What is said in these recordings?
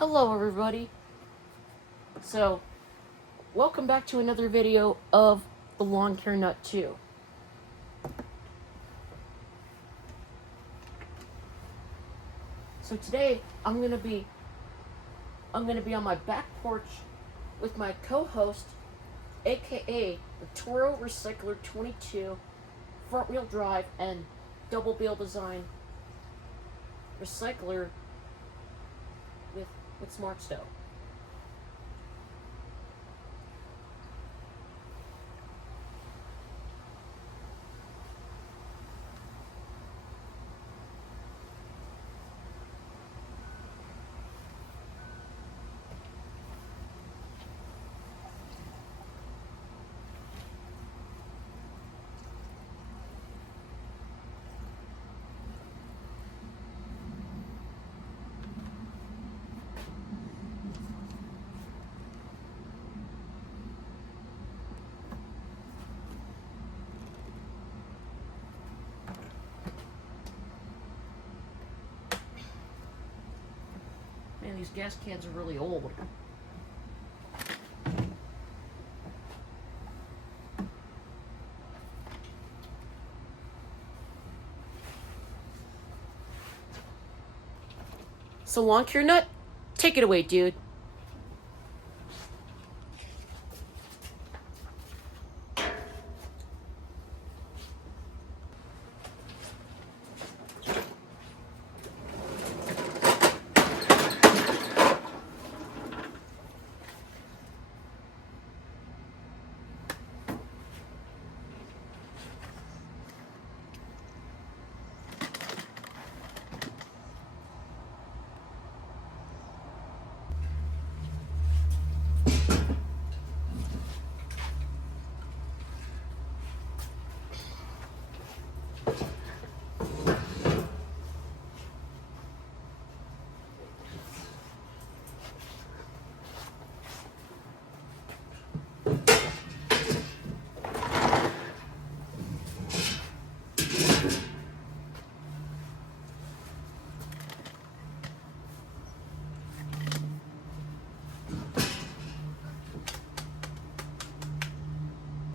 Hello everybody. So, welcome back to another video of the Lawn Care Nut 2. So today I'm gonna be on my back porch with my co-host, aka the Toro Recycler 22 front wheel drive and double bale design recycler with Smart Stow. Man, these gas cans are really old. So Lawn Care Nut, take it away, dude.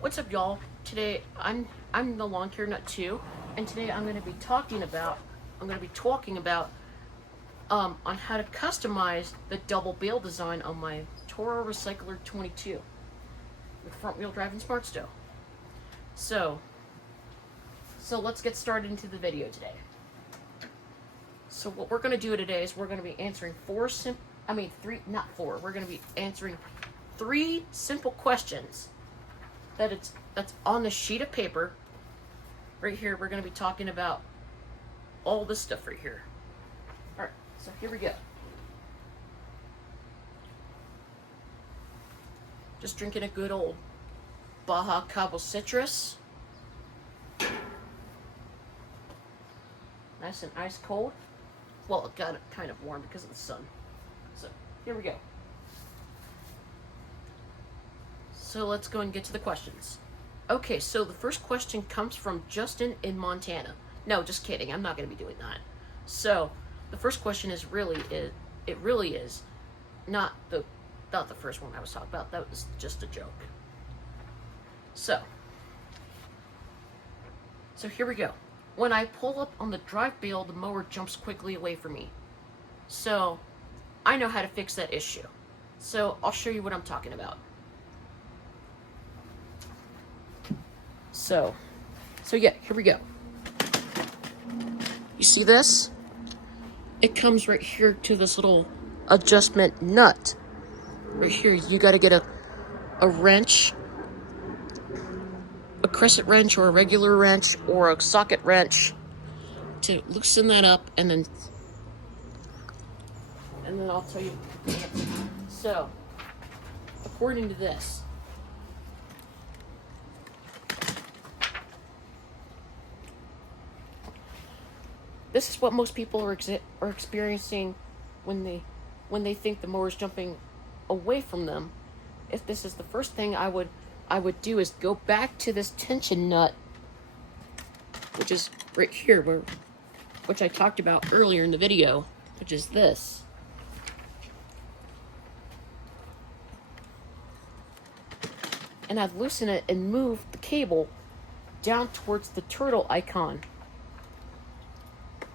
What's up, y'all? Today I'm the Lawn Care Nut 2, and today I'm going to be talking about on how to customize the double bale design on my Toro Recycler 22 with front wheel drive and Smart Stow. So let's get started into the video today. So what we're going to do today is we're going to be answering We're going to be answering 3 simple questions that's on the sheet of paper right here. We're going to be talking about all this stuff right here. All right, so here we go. Just drinking a good old Baja Cabo Citrus, nice and ice cold. Well, it got kind of warm because of the sun. So here we go. So let's go and get to the questions. Okay, so the first question comes from Justin in Montana. No, just kidding. I'm not going to be doing that. So the first question is not the first one I was talking about. That was just a joke. So here we go. When I pull up on the drive bale, the mower jumps quickly away from me. So I know how to fix that issue. So I'll show you what I'm talking about. So yeah, here we go. You see this? It comes right here to this little adjustment nut. Right here, you gotta get a wrench, a crescent wrench or a regular wrench or a socket wrench to loosen that up, and then I'll tell you. So, according to this, this is what most people are experiencing when they think the mower's jumping away from them. If this is the first thing I would do is go back to this tension nut, which is right here, which I talked about earlier in the video, which is this. and I'd loosen it and move the cable down towards the turtle icon.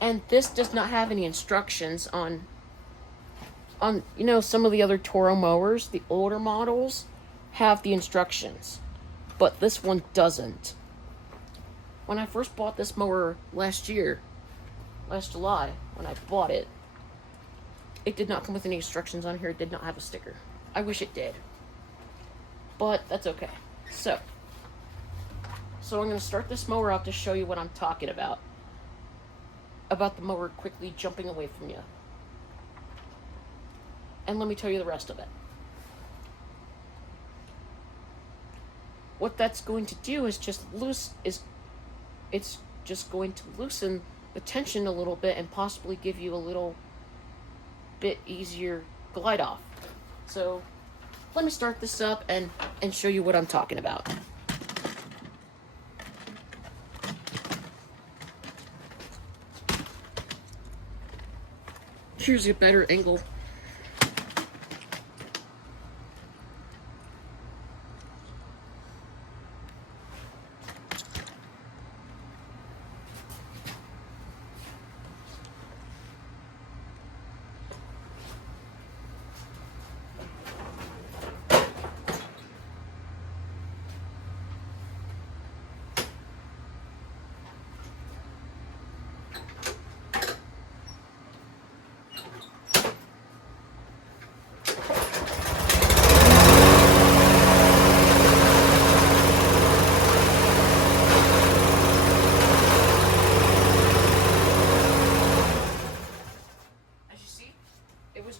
And this does not have any instructions on some of the other Toro mowers, the older models have the instructions, but this one doesn't. When I first bought this mower last July, when I bought it, it did not come with any instructions on here. It did not have a sticker. I wish it did, but that's okay. So I'm going to start this mower out to show you what I'm talking about the mower quickly jumping away from you. And let me tell you the rest of it. What that's going to do is it's just going to loosen the tension a little bit and possibly give you a little bit easier glide off. So let me start this up and show you what I'm talking about. Here's a better angle.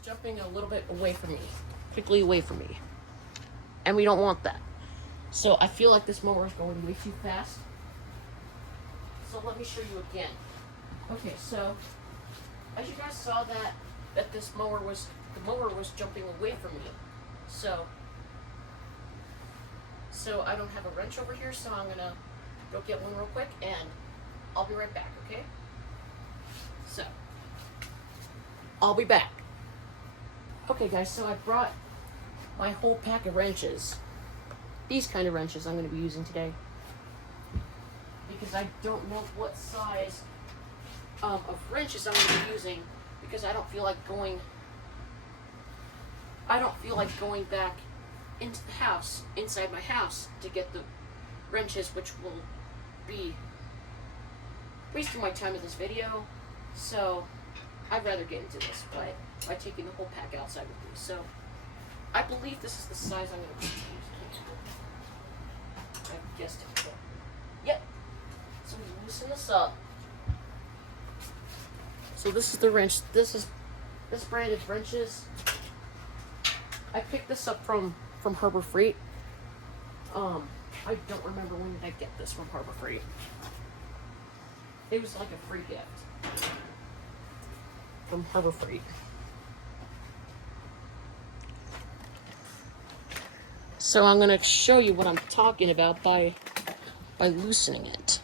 Jumping a little bit away from me, quickly away from me, and we don't want that. So I feel like this mower is going way too fast. So let me show you again. Okay, so as you guys saw that the mower was jumping away from me. So I don't have a wrench over here, so I'm gonna go get one real quick, and I'll be right back. Okay? So I'll be back. Okay guys, so I brought my whole pack of wrenches. These kind of wrenches I'm going to be using today. Because I don't know what size of wrenches I'm going to be using, because I don't feel like going back into the house, inside my house, to get the wrenches, which will be wasting my time in this video. So I'd rather get into this by taking the whole pack outside with me. So I believe this is the size I'm going to be using. I guessed it. So, yep. So we loosen this up. So this is the wrench. This brand of wrenches. I picked this up from Harbor Freight. I don't remember when did I get this from Harbor Freight. It was like a free gift from Harbor Freight. So I'm going to show you what I'm talking about by loosening it.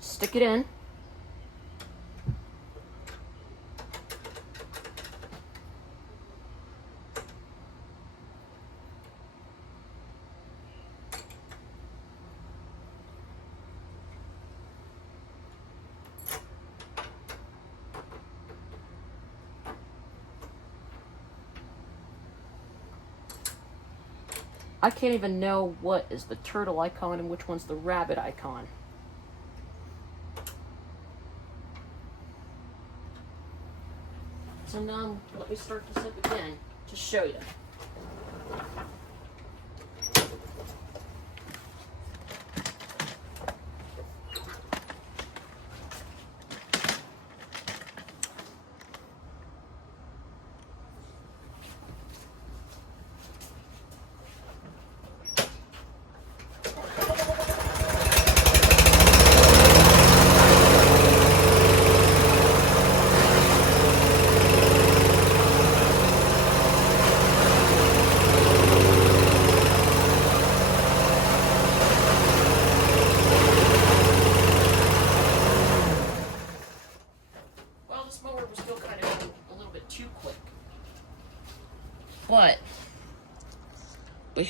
Stick it in. I can't even know what is the turtle icon and which one's the rabbit icon. So now let me start this up again to show you.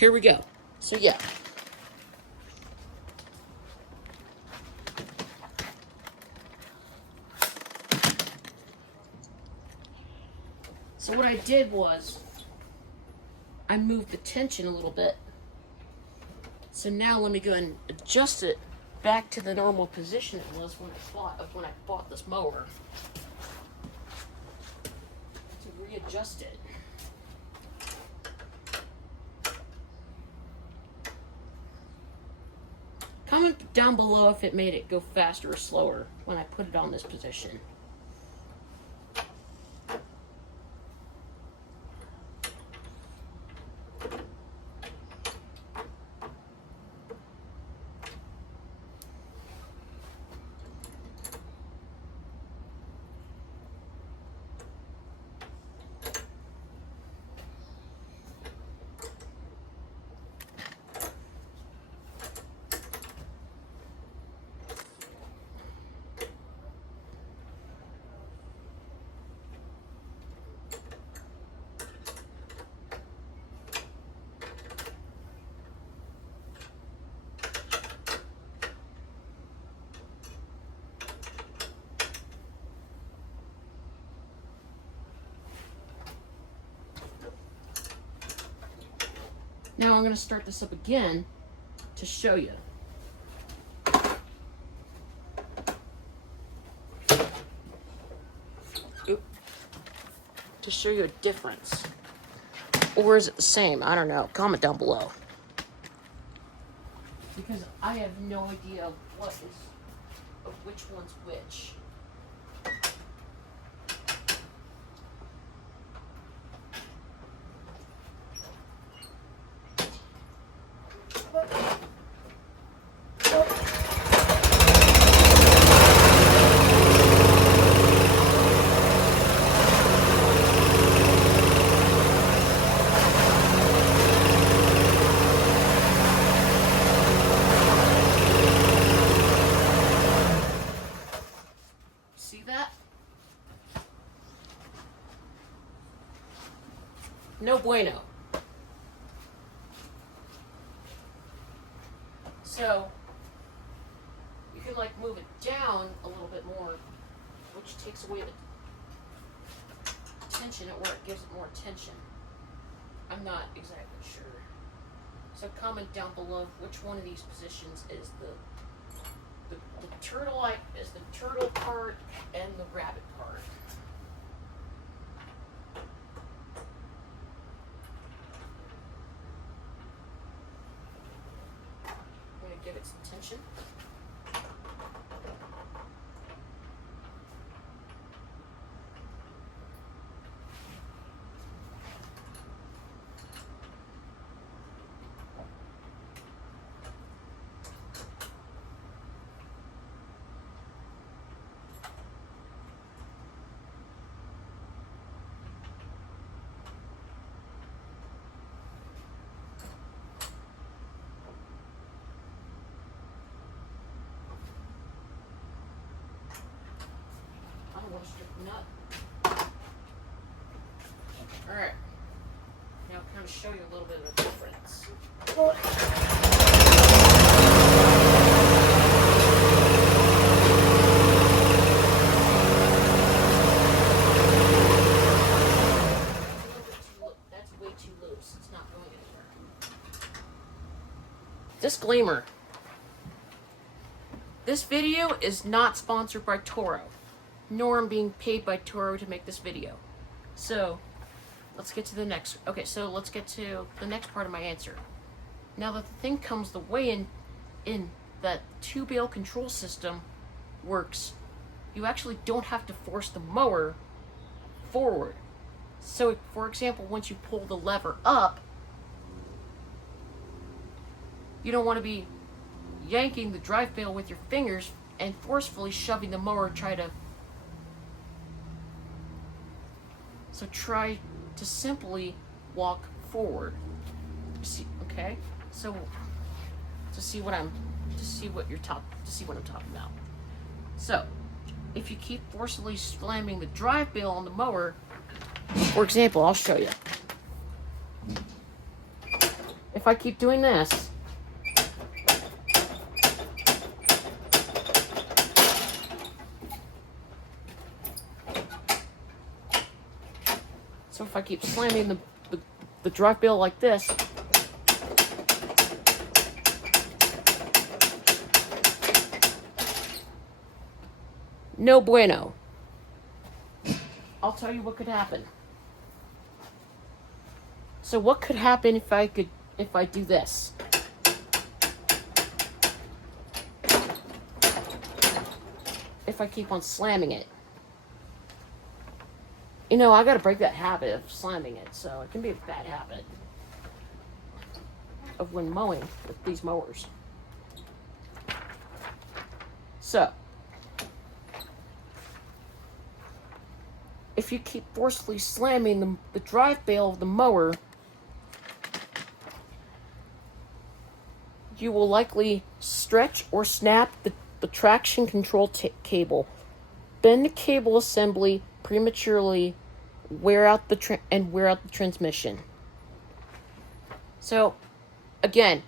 here we go. So yeah. So what I did was, I moved the tension a little bit. So now let me go and adjust it back to the normal position it was when I bought this mower. To readjust it. Comment down below if it made it go faster or slower when I put it on this position. Now I'm going to start this up again to show you. Oop. To show you a difference. Or is it the same? I don't know. Comment down below. Because I have no idea which one's which. See that? No bueno. So, you can like move it down a little bit more, which takes away the tension, or it gives it more tension. I'm not exactly sure. So comment down below which one of these positions is the turtle is the turtle part and the rabbit part. I'm going to give it some tension. Nut. Alright. Now kind of show you a little bit of a difference. That's way too loose. It's not going anywhere. Disclaimer. This video is not sponsored by Toro, nor am being paid by Toro to make this video. So, let's get to the next. Okay, so let's get to the next part of my answer. Now that the thing comes the way in that two-bale control system works, you actually don't have to force the mower forward. So, for example, once you pull the lever up, you don't want to be yanking the drive bale with your fingers and forcefully shoving the mower So try to simply walk forward. See, okay? So to see what I'm talking about. So, if you keep forcefully slamming the drive bale on the mower, for example, I'll show you. If I keep doing this, so if I keep slamming the drive bale like this, no bueno. I'll tell you what could happen. So what could happen if I do this? If I keep on slamming it. You know, I gotta break that habit of slamming it, so it can be a bad habit of when mowing with these mowers. So, if you keep forcefully slamming the drive bale of the mower, you will likely stretch or snap the traction control cable, bend the cable assembly prematurely, wear out the transmission. So, again,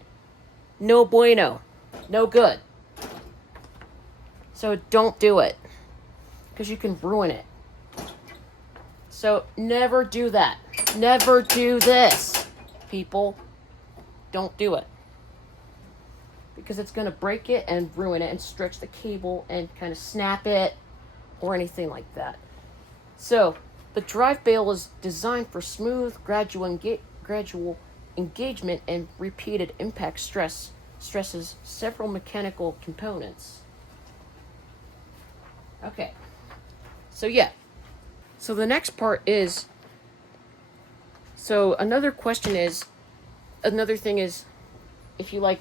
no bueno, no good. So don't do it, because you can ruin it. So never do that. Never do this, people. Don't do it. Because it's going to break it and ruin it and stretch the cable and kind of snap it or anything like that. So the drive bale is designed for smooth, gradual engagement and repeated impact stresses several mechanical components. Okay. So yeah. So the next part is, so another thing is, if you like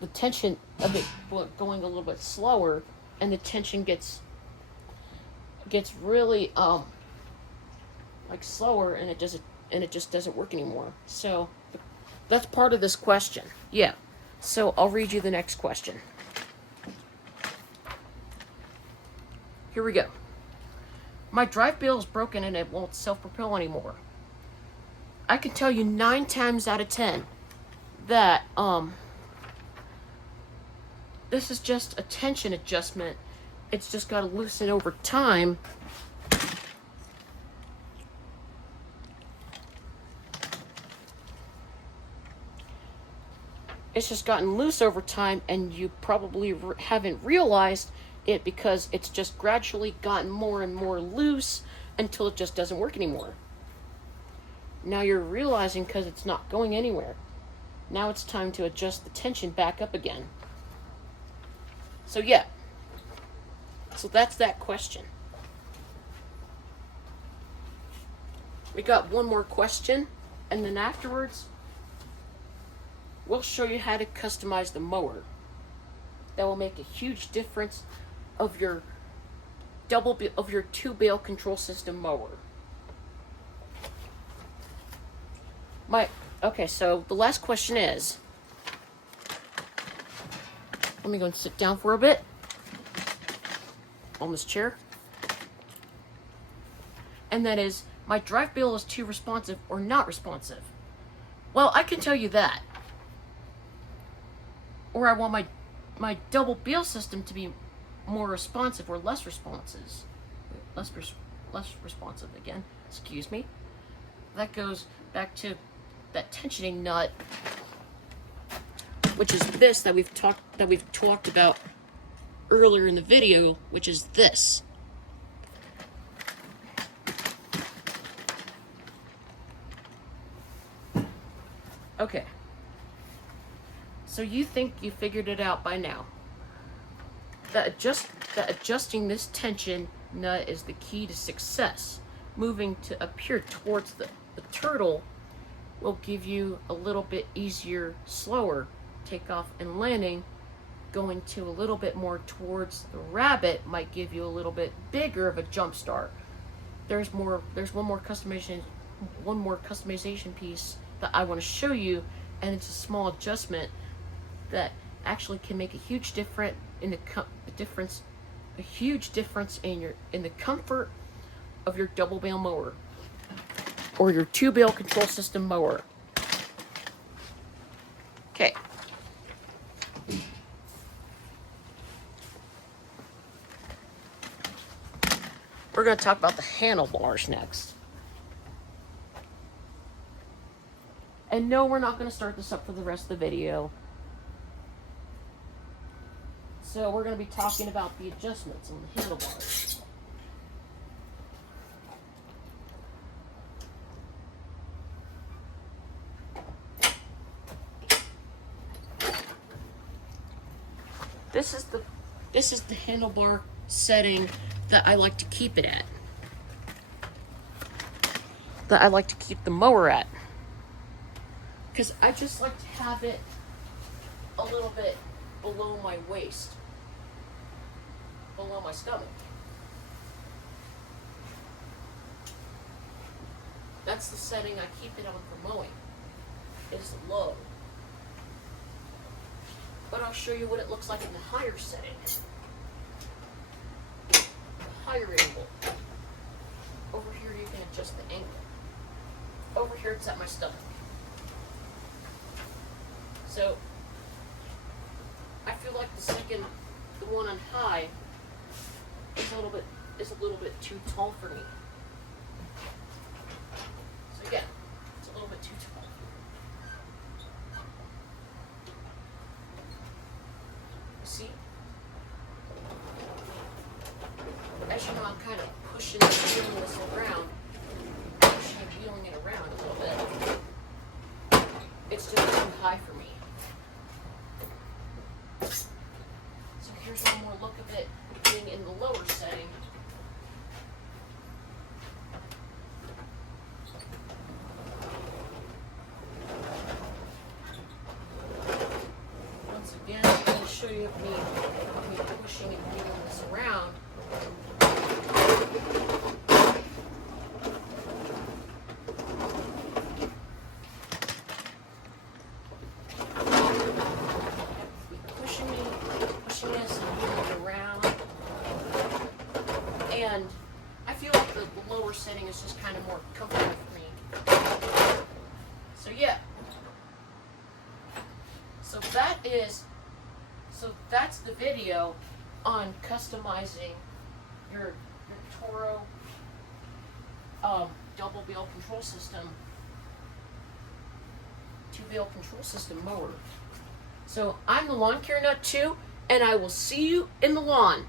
the tension of it going a little bit slower and the tension gets really like slower and it just doesn't work anymore. So that's part of this question. Yeah. So I'll read you the next question. Here we go. My drive bale is broken and it won't self-propel anymore. I can tell you 9 times out of 10 that this is just a tension adjustment. It's just got to loosen over time. It's just gotten loose over time, and you probably haven't realized it because it's just gradually gotten more and more loose until it just doesn't work anymore. Now you're realizing because it's not going anywhere. Now it's time to adjust the tension back up again. So yeah. So that's that question. We got one more question, and then afterwards we'll show you how to customize the mower. That will make a huge difference of your two bale control system mower. Okay, so the last question is, let me go and sit down for a bit on this chair. And that is, my drive bale is too responsive or not responsive. Well, I can tell you that. Or I want my double bale system to be more responsive or less responsive. Less responsive again. Excuse me. That goes back to that tensioning nut, which is this that we've talked about earlier in the video, which is this. Okay. So you think you figured it out by now. That adjusting this tension nut is the key to success. Moving to up here towards the turtle will give you a little bit easier, slower takeoff and landing. Going to a little bit more towards the rabbit might give you a little bit bigger of a jump start. There's one more customization piece that I want to show you, and it's a small adjustment that actually can make a huge difference in the comfort of your double bale mower or your two bale control system mower. Okay. We're going to talk about the handlebars next. And no, we're not going to start this up for the rest of the video. So we're going to be talking about the adjustments on the handlebars. This is the handlebar setting that I like to keep it at. That I like to keep the mower at. Because I just like to have it a little bit below my waist. Below my stomach. That's the setting I keep it on for mowing. It's low. But I'll show you what it looks like in the higher setting. Higher angle. Over here you can adjust the angle. Over here it's at my stomach. So I feel like the one on high is a little bit too tall for me. So again, it's a little bit too tall. See? As you know, I'm kind of pushing and wheeling this around. Pushing and wheeling it around a little bit. It's just too high for me. So here's one more look of it being in the lower setting. Once again, I'm going to show you me pushing and wheeling this around. Pushing this and wheeling it around. And I feel like the lower setting is just kind of more comfortable for me. So yeah. So that's the video on customizing your Toro double wheel control system, 2-wheel control system mower. So I'm the Lawn Care Nut 2, and I will see you in the lawn.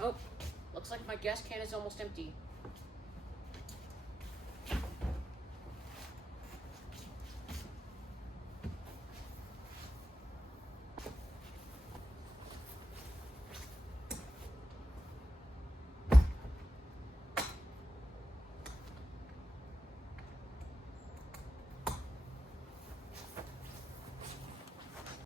Oh, looks like my gas can is almost empty.